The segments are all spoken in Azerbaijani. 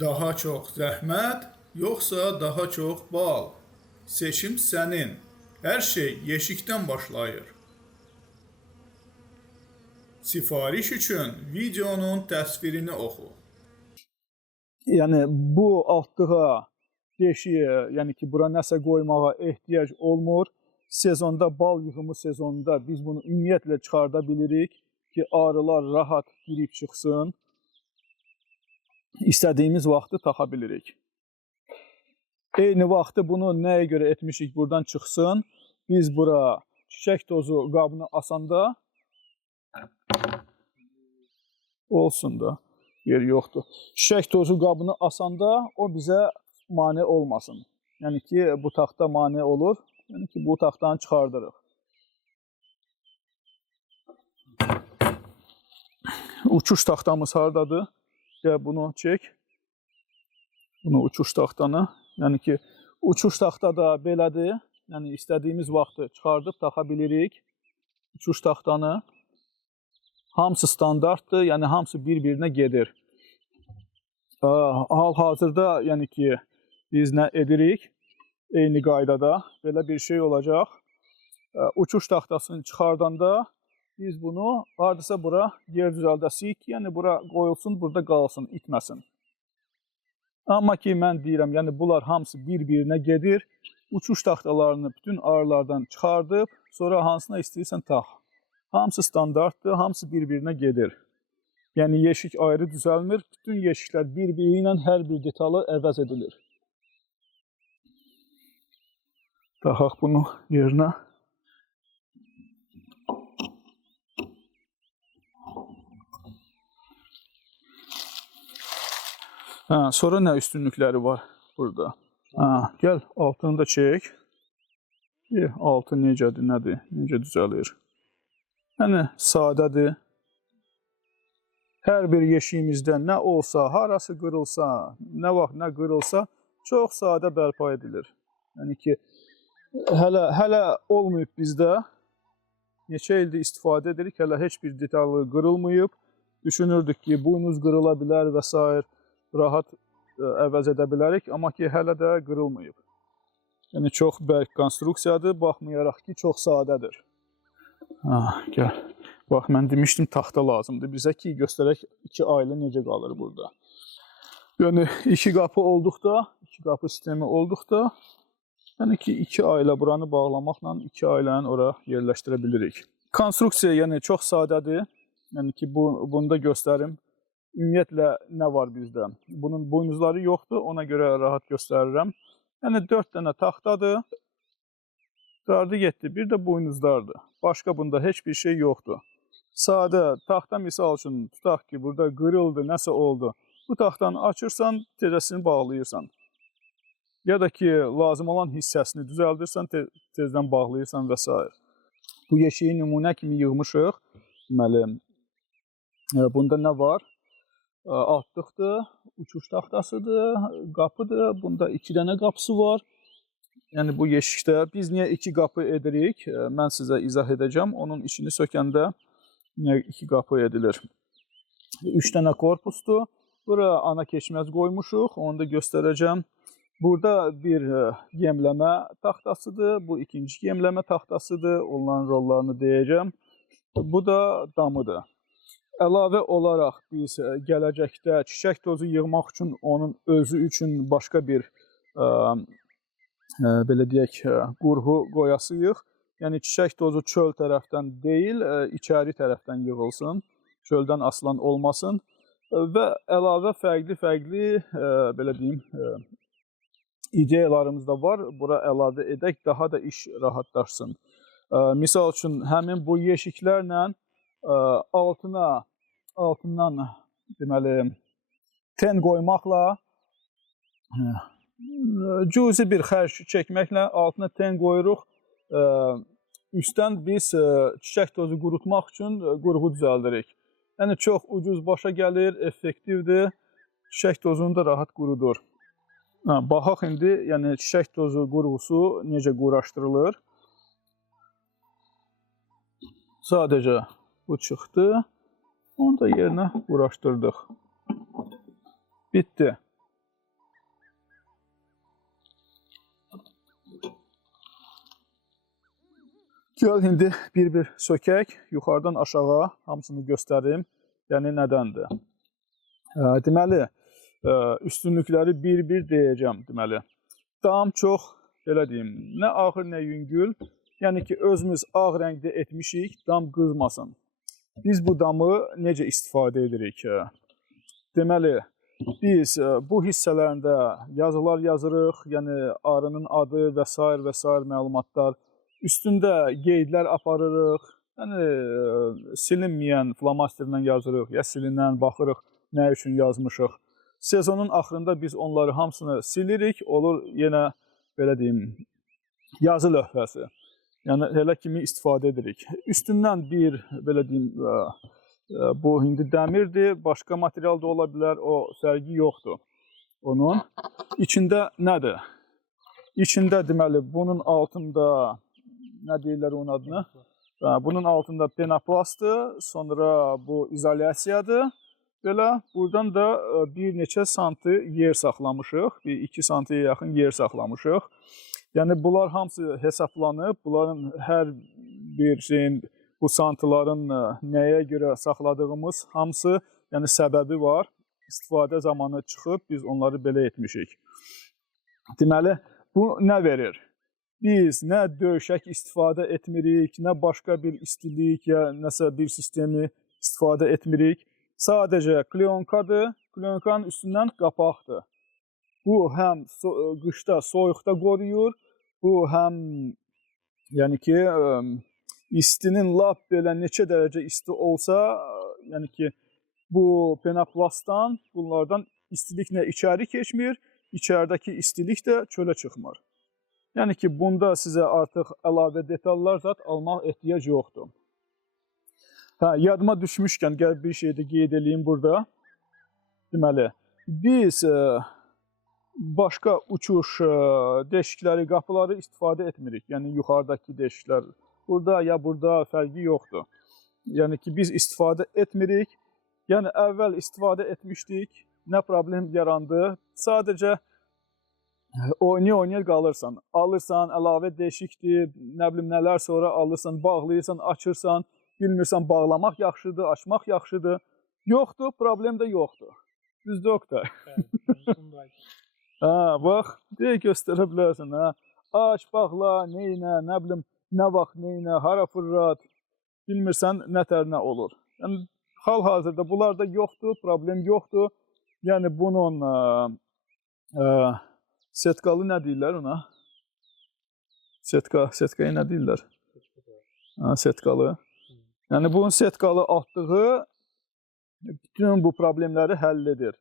Daha çox zəhmət, yoxsa daha çox bal? Seçim sənin. Hər şey yeşikdən başlayır. Sifariş üçün videonun təsvirini oxu. Yəni bu altlığa deşiyə, yəni ki, bura nəsə qoymağa ehtiyac olmur. Sezonda, bal yığımı sezonunda biz bunu ümumiyyətlə çıxarda bilirik ki, arılar rahat girib çıxsın. İstədiyimiz vaxtı taxa bilirik. Eyni vaxtı bunu nəyə görə etmişik buradan çıxsın? Biz bura çiçək tozu qabını asanda olsun da, yer yoxdur. Çiçək tozu qabını asanda o bizə mane olmasın. Yəni ki, bu taxta mane olur. Yəni ki, bu taxtanı çıxardırıq. Uçuş taxtamız hardadır? Gəl bunu çək. Bunu uçuş taxtanı. Yəni ki, uçuş taxta da belədir. Yəni istədiyimiz vaxtı çıxardıb taxa bilirik. Uçuş taxtanı. Hamısı standartdır. Yəni hamısı bir-birinə gedir. Hal-hazırda yəni ki, biz nə edirik? Eyni qaydada belə bir şey olacaq. Uçuş taxtasını çıxardanda biz bunu hardasa bura yer düzəldəsik, yəni bura qoyulsun, burada qalsın, itməsin. Amma ki, mən deyirəm, yəni bunlar hamısı bir-birinə gedir. Uçuş taxtalarını bütün arılardan çıxardıb, sonra hansına istəyirsən tax. Hamısı standartdır, hamısı bir-birinə gedir. Yəni yeşik ayrı düzəlmir, bütün yeşiklər bir-biri ilə hər bir detalı əvəz edilir. Taxaq bunu yerinə. Sonra nə üstünlükləri var burada? Gəl altını da çək. Altı necədir, nədir, necə düzəlir? Yəni sadədir. Hər bir yeşiyimizdə nə olsa, harası qırılsa, nə vaxt nə qırılsa, çox sadə bərpa edilir. Yəni ki, hələ olmayıb bizdə. Neçə ildir istifadə edirik, hələ heç bir detalı qırılmayıb. Düşünürdük ki, buynuz qırıla bilər və s. Rahat əvəz edə bilərik, amma ki, hələ də qırılmayıb. Yəni, çox bərk konstruksiyadır, baxmayaraq ki, çox sadədir. Gəl. Bax, mən demişdim, taxta lazımdır. Bizə ki, göstərək 2 ailə necə qalır burada. Yəni, 2 qapı olduqda, 2 qapı sistemi olduqda, yəni ki, 2 ailə buranı bağlamaqla 2 ailəni ora yerləşdirə bilirik. Konstruksiya, yəni, çox sadədir. Yəni ki, bunu da göstərim. Ümumiyyətlə, nə var bizdə? Bunun buynuzları yoxdur, ona görə rahat göstərirəm. Yəni, 4 dənə taxtadır. Dardı getdi, bir də buynuzlardır. Başqa bunda heç bir şey yoxdur. Sadə taxta misal üçün tutaq ki, burada qırıldı, nəsə oldu. Bu taxtanı açırsan, tezəsini bağlayırsan. Ya da ki, lazım olan hissəsini düzəldirsən, tezdən bağlayırsan və s. Bu yeşiyi nümunə kimi yığmışıq. Deməli, bunda nə var? Altlıqdır, uçuş taxtasıdır, qapıdır. Bunda 2 dənə qapısı var. Yəni bu yeşikdə biz niyə 2 qapı edirik? Mən sizə izah edəcəm. Onun içini sökəndə niyə 2 qapı edilir? 3 dənə korpusdur. Bura ana keçməz qoymuşuq. Onu da göstərəcəm. Burada bir yemləmə taxtasıdır. Bu ikinci yemləmə taxtasıdır. Onların rollarını deyəcəm. Bu da damıdır. Əlavə olaraq biz gələcəkdə çiçək tozu yığmaq üçün onun özü üçün başqa bir belə deyək, qurğu qoyasıyıq. Yəni çiçək tozu çöl tərəfdən deyil, içəri tərəfdən yığılsın. Çöldən asılan olmasın. Və əlavə fərqli belə deyim, ideyalarımız da var. Bura əlavə edək, daha da iş rahatlaşsın. Misal üçün, həmin bu yeşiklərlə altından deməli ten qoymaqla, cüzi bir xərc çəkməklə altına ten qoyuruq. Üstdən biz çiçək tozu qurutmaq üçün qurğu düzəldirik. Yəni çox ucuz başa gəlir, effektivdir. Çiçək tozunu da rahat qurudur. Baxaq indi, yəni çiçək tozu qurğusu necə quraşdırılır. Sadəcə bu çıxdı. Onu da yerinə uğraşdırdıq. Bitdi. Gəl indi bir-bir sökək, yuxarıdan aşağı hamısını göstərim. Yəni nədəndir? Deməli, üstünlükləri bir-bir deyəcəm. Deməli, dam çox, belə deyim, nə ağır, nə yüngül. Yəni ki, özümüz ağ rəngdə etmişik, dam qızmasın. Biz bu damı necə istifadə edirik? Deməli, biz bu hissələrində yazılar yazırıq, yəni arının adı və s. məlumatlar. Üstündə qeydlər aparırıq, yəni silinməyən flomasterlə yazırıq, ya silinən baxırıq nə üçün yazmışıq. Sezonun axırında biz onları hamısını silirik, olur yenə belə deyim, yazı lövhəsi. Yəni elə kimi istifadə edirik. Üstündən bir, belə deyim, bu indi dəmirdir, başqa material da ola bilər, o fərqi yoxdur onun. İçində nədir? İçində deməli, bunun altında nə deyirlər onun adını? Bunun altında penoplastdır, sonra bu izolyasiyadır. Belə, buradan da bir neçə santı yer saxlamışıq, bir 2 santiyə yaxın yer saxlamışıq. Yəni, bunlar hamısı hesablanıb, bunların hər bir şeyin, bu santıların nəyə görə saxladığımız hamısı, yəni səbəbi var. İstifadə zamanı çıxıb, biz onları belə etmişik. Deməli, bu nə verir? Biz nə döşək istifadə etmirik, nə başqa bir istilik ya nəsə bir sistemi istifadə etmirik. Sadəcə klyonkadır, kyonkanın üstündən qapaqdır. Bu həm qışda, soyuqda qoruyur, bu həm yəni ki, istinin lap belə neçə dərəcə isti olsa, yəni ki, bu penoplastdan, bunlardan istiliklə içəri keçmir, içəridəki istilik də çölə çıxmır. Yəni ki, bunda sizə artıq əlavə detallar zat almaq ehtiyac yoxdur. Yadıma düşmüşkən, gəl bir şey də qeyd edeyim burada. Deməli, biz başqa uçuş deşikləri, qapıları istifadə etmirik. Yəni, yuxarıdakı deşiklər. Burada ya burada fərqi yoxdur. Yəni ki, biz istifadə etmirik. Yəni, əvvəl istifadə etmişdik. Nə problem yarandı? Sadəcə oynaya qalırsan. Alırsan, əlavə deşikdir, nə bilim nələr sonra alırsan, bağlayırsan, açırsan. Bilmirsən, bağlamaq yaxşıdır, açmaq yaxşıdır. Yoxdur, problem də yoxdur. Düzdür, Oktay? Bax, deyə göstərə bilərsən. Aç, bağla, neynə, nə bilim, nə vaxt, neynə, hara fırlat. Bilmirsən, nətər nə olur. Yəni, hal-hazırda bunlar da yoxdur, problem yoxdur. Yəni, bunun setkalı nə deyirlər ona? Setkaya nə deyirlər? Setkalı. Yəni, bunun setkalı atdığı bütün bu problemləri həll edir.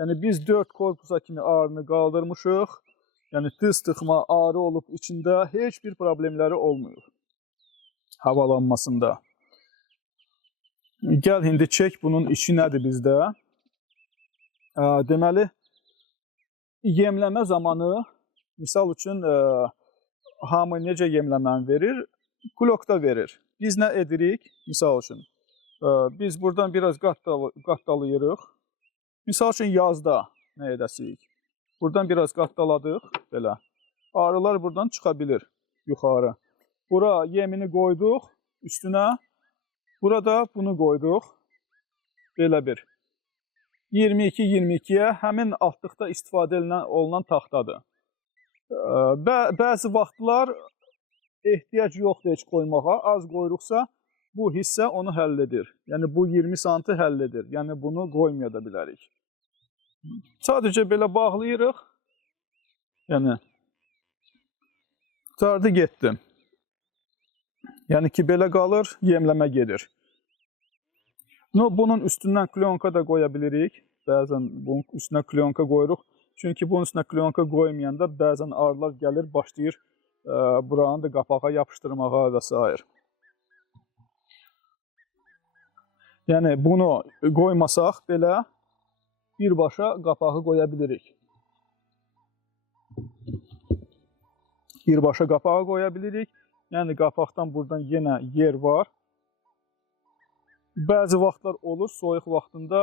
Yəni, biz 4 korpusa kimi ağrını qaldırmışıq. Yəni, tız tıxma ağrı olub içində heç bir problemləri olmuyor. Havalanmasında. Gəl, indi çək bunun içi nədir bizdə? Deməli, yemləmə zamanı, misal üçün, hamı necə yemləməni verir? Klokda verir. Biz nə edirik? Misal üçün, biz buradan biraz qatdalayırıq. Misal üçün, yazda nə edəsirik? Buradan biraz qatdaladıq, belə. Arılar buradan çıxa bilir yuxarı. Bura yemini qoyduq üstünə. Burada bunu qoyduq. Belə bir. 22-22-yə həmin altlıqda istifadə olunan taxtadır. Bəzi vaxtlar ehtiyac yoxdur heç qoymağa. Az qoyuruqsa, bu hissə onu həll edir. Yəni, bu 20 santı həll edir. Yəni, bunu qoymaya da bilərik. Sadəcə belə bağlayırıq. Yəni, qutardı getdi. Yəni ki, belə qalır, yemləmə gedir. Bunun üstündən klyonka da qoya bilirik. Bəzən bunun üstünə klyonka qoyuruq. Çünki bunun üstünə klyonka qoymayanda bəzən arılar gəlir, başlayır buranı da qapağa yapışdırmağa və s. Yəni, bunu qoymasaq belə birbaşa qapağı qoya bilirik. Birbaşa qapağı qoya bilirik. Yəni, qapaqdan buradan yenə yer var. Bəzi vaxtlar olur, soyuq vaxtında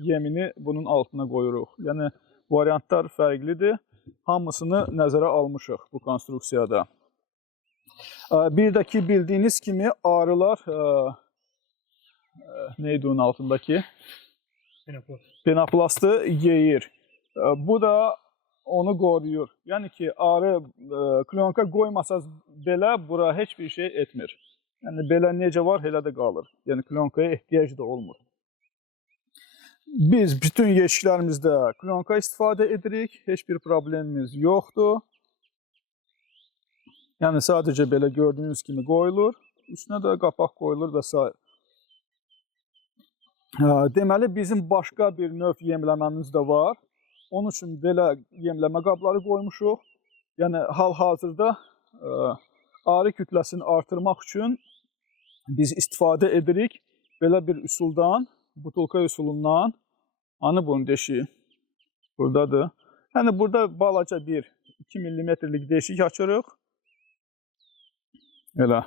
yemini bunun altına qoyuruq. Yəni, variantlar fərqlidir. Hamısını nəzərə almışıq bu konstruksiyada. Bir də ki, bildiyiniz kimi arılar neydi onun altındakı? Penoplastı yeyir. Bu da onu qoruyur. Yəni ki, arı klonka qoymasaz belə bura heç bir şey etmir. Yəni belə necə var, elə də qalır. Yəni klonkaya ehtiyac da olmur. Biz bütün yeşiklərimizdə klonka istifadə edirik. Heç bir problemimiz yoxdur. Yəni sadəcə belə gördüyünüz kimi qoyulur. Üstünə də qapaq qoyulur və s. Deməli, bizim başqa bir növ yemləməmiz də var. Onun üçün belə yemləmə qabları qoymuşuq. Yəni, hal-hazırda arı kütləsini artırmaq üçün biz istifadə edirik belə bir üsuldan, butulka üsulundan. Hani bunun deşiyi? Buradadır. Yəni, burada balaca bir 2 mm-lik deşik açırıq. Elə.